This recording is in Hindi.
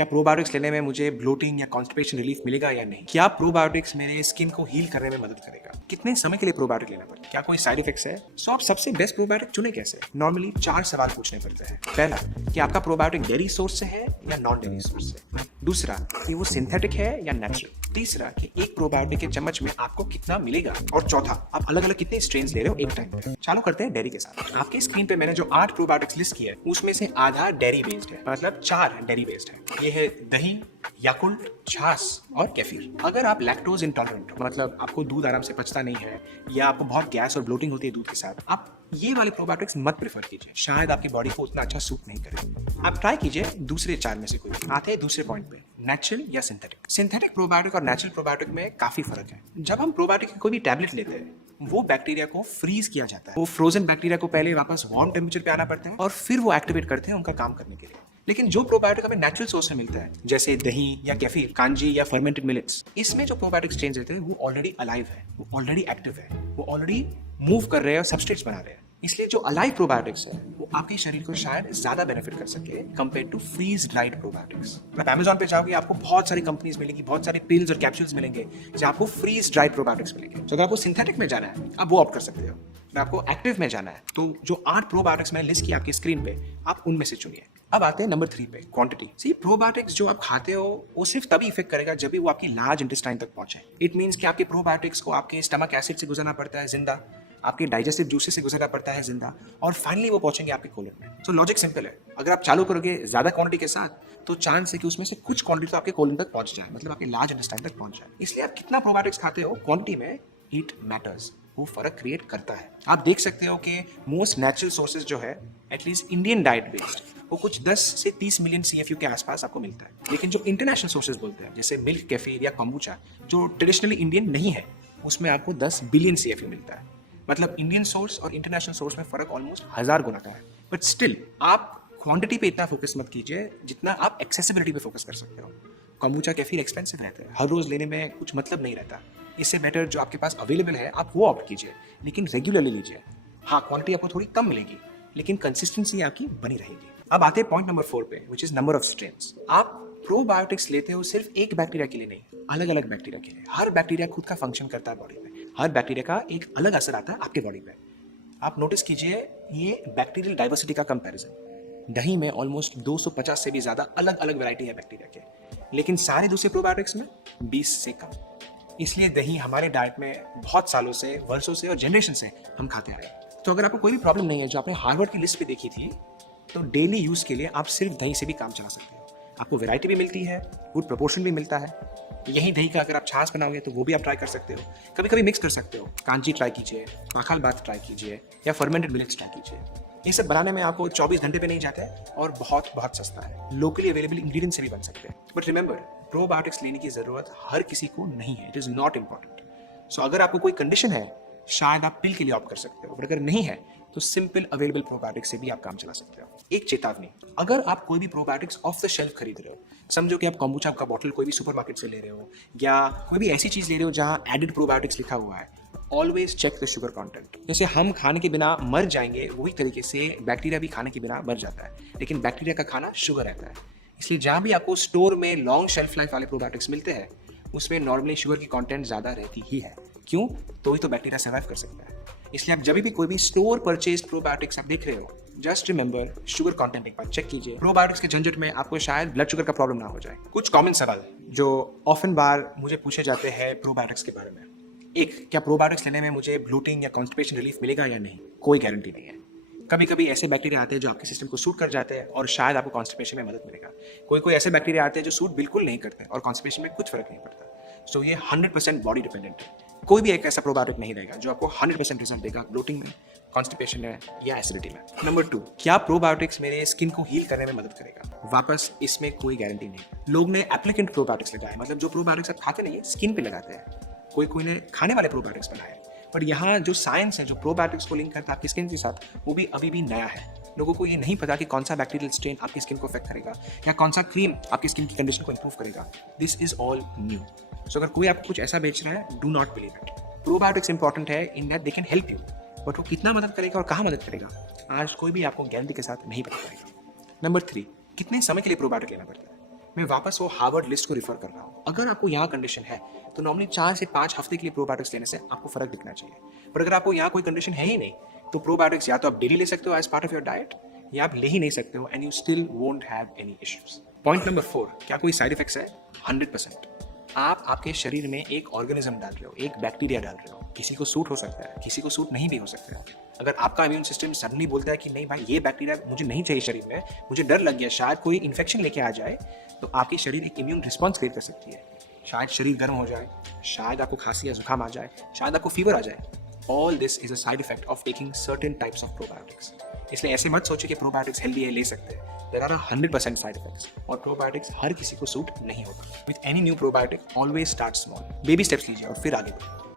क्या प्रोबायोटिक्स लेने में मुझे ब्लोटिंग या कॉन्स्टिपेशन रिलीफ मिलेगा या नहीं? क्या प्रोबायोटिक्स मेरे स्किन को हील करने में मदद करेगा? कितने समय के लिए प्रोबायोटिक लेना पड़ता है? क्या कोई साइड इफेक्ट्स है? सो आप सबसे बेस्ट प्रोबायोटिक चुने कैसे? नॉर्मली 4 सवाल पूछने पड़ते हैं। पहला, कि आपका प्रोबायोटिक डेयरी सोर्स से है या नॉन डेयरी सोर्स से? दूसरा, कि वो सिंथेटिक है या नेचुरल? तीसरा, कि एक प्रोबायोटिक के चम्मच में आपको कितना मिलेगा? और चौथा, आप अलग अलग कितने स्ट्रेन्स ले रहे हो एक टाइम पे? चालू करते हैं डेयरी के साथ। आपके स्क्रीन पे मैंने जो 8 प्रोबायोटिक्स लिस्ट किया है उसमें से आधा डेयरी बेस्ड है, मतलब 4 डेयरी बेस्ड है। ये है दही, याकुल्ट, छाछ और केफिर। अगर आप लैक्टोज इंटॉलरेंट हो, मतलब आपको दूध आराम से पचता नहीं है या आपको बहुत गैस और ब्लोटिंग होती है दूध के साथ, आप ये वाले प्रोबायोटिक्स मत प्रेफर कीजिए, शायद आपकी बॉडी को उतना अच्छा सूट नहीं करे। आप ट्राई कीजिए दूसरे 4 में से कोई। आते हैं दूसरे पॉइंट पे, नेचुरल या सिंथेटिक। सिंथेटिक प्रोबायोटिक और नेचुरल प्रोबायोटिक में काफी फर्क है। जब हम प्रोबायोटिक की कोई भी टैबलेट लेते हैं, वो बैक्टीरिया को फ्रीज किया जाता है। वो फ्रोजन बैक्टीरिया को पहले वापस वार्म टेम्परेचर पे आना पड़ता है और फिर वो एक्टिवेट करते हैं उनका काम करने के लिए। लेकिन जो प्रोबायोटिक हमें नेचुरल सोर्स से मिलता है, जैसे दही या केफिर, कांजी या फर्मेंटेड मिलेट्स, इसमें जो प्रोबायोटिक स्ट्रेन्स रहते हैं वो ऑलरेडी अलाइव है, वो ऑलरेडी एक्टिव है, वो ऑलरेडी मूव कर रहे हैं और सबस्ट्रेट्स बना रहे हैं। इसलिए जो अलाइव प्रोबायोटिक्स है वो आपके शरीर को शायद ज्यादा बेनिफिट कर सके compare to freeze dried probiotics. आप अमेज़न पे जाओगे, आपको बहुत सारी कंपनीज मिलेंगी, बहुत सारे पिल्स और कैप्सूल्स मिलेंगे जहां आपको फ्रीज ड्राइड प्रोबायोटिक्स मिलेंगे। तो अगर आपको सिंथेटिक में जाना है, आप वो ऑप्ट कर सकते हो। अगर आपको एक्टिव में जाना है, तो जो 8 प्रोबायोटिक्स मैंने लिस्ट किया आपकी स्क्रीन पे, आप उनमें से चुनिए। अब आते हैं नंबर 3 पे, क्वांटिटी। सी, प्रोबायोटिक्स जो आप खाते हो वो सिर्फ तभी इफेक्ट करेगा जब भी वो आपकी लार्ज इंटेस्टाइन तक पहुंचे। इट मींस कि आपके प्रोबायोटिक्स को आपके स्टमक एसिड से गुजरना पड़ता है जिंदा, आपके डाइजेस्टिव जूसेस से गुजरना पड़ता है जिंदा, और फाइनली वो पहुंचेंगे आपके कोलन में। तो लॉजिक सिंपल है, अगर आप चालू करोगे ज्यादा क्वांटिटी के साथ, तो चांस है कि उसमें से कुछ क्वांटिटी तो आपके कोलन तक पहुंच जाए, मतलब आपके लार्ज इंटेस्टाइन तक पहुंच जाए। इसलिए आप कितना प्रोबायोटिक्स खाते हो, क्वांटिटी में इट मैटर्स, वो फर्क क्रिएट करता है। आप देख सकते हो कि मोस्ट नेचुरल सोर्सेज जो है, एटलीस्ट इंडियन डाइट बेस्ड, वो कुछ 10 से 30 मिलियन CFU के आसपास आपको मिलता है। लेकिन जो इंटरनेशनल सोर्सेज बोलते हैं, जैसे मिल्क, केफिर या कोम्बुचा, जो ट्रेडिशनली इंडियन नहीं है, उसमें आपको 10 बिलियन CFU मिलता है। मतलब इंडियन सोर्स और इंटरनेशनल सोर्स में फर्क ऑलमोस्ट 1000 गुना का है। बट स्टिल आप क्वांटिटी पे इतना फोकस मत कीजिए जितना आप एक्सेसिबिलिटी पे फोकस कर सकते हो। कोम्बुचा, केफिर एक्सपेंसिव रहते हैं, हर रोज लेने में कुछ मतलब नहीं रहता। इससे बेटर जो आपके पास अवेलेबल है आप वो ऑप्ट कीजिए, लेकिन रेगुलरली लीजिए। हाँ, क्वांटिटी आपको थोड़ी कम मिलेगी, लेकिन कंसिस्टेंसी आपकी बनी रहेगी। अब आते हैं पॉइंट नंबर 4 पे, which is number of strains. आप प्रोबायोटिक्स लेते हो सिर्फ एक बैक्टीरिया के लिए नहीं, अलग अलग बैक्टीरिया के लिए। हर बैक्टीरिया खुद का फंक्शन करता है बॉडी में, हर बैक्टीरिया का एक अलग असर आता है आपके बॉडी पे। आप नोटिस कीजिए ये बैक्टीरियल डाइवर्सिटी का कंपैरिजन। दही में ऑलमोस्ट 250 से भी ज्यादा अलग अलग वैरायटी है बैक्टीरिया के, लेकिन सारे दूसरे प्रोबायोटिक्स में 20 से कम। इसलिए दही हमारे डाइट में बहुत सालों से, वर्षों से और जनरेशन से हम खाते आ रहे हैं। तो अगर आपको कोई भी प्रॉब्लम नहीं है, जो आपने हार्वर्ड की लिस्ट पे देखी थी, तो डेली यूज के लिए आप सिर्फ दही से भी काम चला सकते हो। आपको वैरायटी भी मिलती है, गुड प्रोपोर्शन भी मिलता है। यही दही का अगर आप छाछ बनाओगे तो वो भी आप ट्राई कर सकते हो, कभी कभी मिक्स कर सकते हो। कांजी ट्राई कीजिए, पाखाल बात ट्राई कीजिए, या फर्मेंटेड मिलेट्स ट्राई कीजिए। ये सब बनाने में आपको 24 घंटे पे नहीं जाते और बहुत बहुत सस्ता है। लोकली अवेलेबल इंग्रेडिएंट से भी बन सकते हैं। बट रिमेंबर, प्रोबायोटिक्स लेने की जरूरत हर किसी को नहीं है। It is not important. So अगर आपको कोई कंडीशन है, शायद आप पिल के लिए ऑप्ट कर सकते हो, बट अगर नहीं है तो सिंपल अवेलेबल प्रोबायोटिक्स से भी आप काम चला सकते हो। एक चेतावनी, अगर आप कोई भी प्रोबायोटिक्स ऑफ द शेल्फ खरीद रहे हो, समझो कि आप कोम्बुचा का बॉटल कोई भी सुपरमार्केट से ले रहे हो, या कोई भी ऐसी चीज ले रहे हो जहां एडेड प्रोबायोटिक्स लिखा हुआ है, always check the sugar content. जैसे हम खाने के बिना मर जाएंगे, वही तरीके से बैक्टीरिया भी खाने के बिना मर जाता है, लेकिन बैक्टीरिया का खाना शुगर रहता है। इसलिए जहां भी आपको स्टोर में लॉन्ग शेल्फ लाइफ वाले प्रोबायोटिक्स मिलते हैं, उसमें नॉर्मली शुगर की कंटेंट ज्यादा रहती ही है। क्यों? तो ही तो बैक्टीरिया सर्वाइव कर सकता है। इसलिए आप जब भी कोई भी स्टोर परचेज प्रोबायोटिक्स आप देख रहे हो, जस्ट रिमेंबर शुगर कंटेंट एक बार चेक कीजिए। प्रोबायोटिक्स के झंझट में आपको शायद ब्लड शुगर का प्रॉब्लम ना हो जाए। कुछ कॉमन सवाल जो ऑफन बार मुझे पूछे जाते हैं प्रोबायोटिक्स के बारे में। एक, क्या प्रोबायोटिक्स लेने में मुझे ब्लोटिंग या कॉन्स्टिपेशन रिलीफ मिलेगा या नहीं? कोई गारंटी नहीं है। कभी कभी ऐसे बैक्टीरिया आते हैं जो आपके सिस्टम को सूट कर जाते हैं और शायद आपको कॉन्स्टिपेशन में मदद मिलेगा। कोई कोई ऐसे बैक्टीरिया आते हैं जो सूट बिल्कुल नहीं करते और कॉन्स्टिपेशन में कुछ फर्क नहीं पड़ता। सो ये 100% बॉडी डिपेंडेंट है। कोई भी एक ऐसा प्रोबायोटिक नहीं रहेगा जो आपको 100% रिजल्ट देगा ब्लोटिंग में, कॉन्स्टिपेशन में या एसिडिटी में। नंबर 2, क्या प्रोबायोटिक्स मेरे स्किन को हील करने में मदद करेगा? वापस इसमें कोई गारंटी नहीं। लोग ने एप्लीकेंट प्रोबायोटिक्स लगाए, मतलब जो प्रोबायोटिक्स आप खाते नहीं है, स्किन पे लगाते हैं। कोई ने खाने वाले प्रोबायोटिक्स बनाए। पर यहाँ जो साइंस है, जो प्रोबायोटिक्स को लिंक करता है आपकी स्किन के साथ, वो भी अभी भी नया है। लोगों को ये नहीं पता कि कौन सा बैक्टीरियल स्ट्रेन आपकी स्किन को अफेक्ट करेगा या कौन सा क्रीम आपकी स्किन की कंडीशन को इंप्रूव करेगा। This is all new. So अगर कोई आपको कुछ ऐसा बेच रहा है, do not believe it. Probiotics important है in that they can help you, but वो कितना मदद करेगा और कहाँ मदद करेगा, आज कोई भी आपको गारंटी के साथ नहीं बता पाएगा। नंबर 3, कितने समय के लिए प्रोबायोटिक लेना पड़ता है? मैं वापस वो हार्वर्ड लिस्ट को रिफर कर रहा हूँ। अगर आपको यहाँ कंडीशन है तो नॉर्मली 4 से 5 हफ्ते के लिए प्रोबायोटिक्स लेने से आपको फर्क दिखना चाहिए। पर अगर आपको यहाँ कोई कंडीशन है ही नहीं तो प्रोबायोटिक्स या तो आप डेली ले सकते हो as part of your diet, या आप ले ही नहीं सकते हो and you still won't have any issues. Point number 4, क्या कोई साइड इफेक्ट्स है? 100%। आप आपके शरीर में एक ऑर्गेनिज्म डाल रहे हो, एक बैक्टीरिया डाल रहे हो। किसी को सूट हो सकता है, किसी को सूट नहीं भी हो सकता है। अगर आपका इम्यून सिस्टम सडनली बोलता है कि नहीं भाई ये बैक्टीरिया मुझे नहीं चाहिए शरीर में, मुझे डर लग गया शायद कोई इन्फेक्शन लेके आ जाए, तो आपकी शरीर एक इम्यून रिस्पॉन्स क्रिएट कर सकती है। शायद शरीर गर्म हो जाए, शायद आपको खांसी या जुकाम आ जाए, शायद आपको फीवर आ जाए। All this is a side effect of taking certain types of probiotics. इसलिए ऐसे मत सोचिए कि प्रोबायोटिक्स हेल्दी है, ले सकते हैं। देयर आर 100% साइड इफेक्ट्स और प्रोबायोटिक्स हर किसी को सूट नहीं होता। With any new probiotic always start small, baby steps लीजिए और फिर आगे बढ़िए।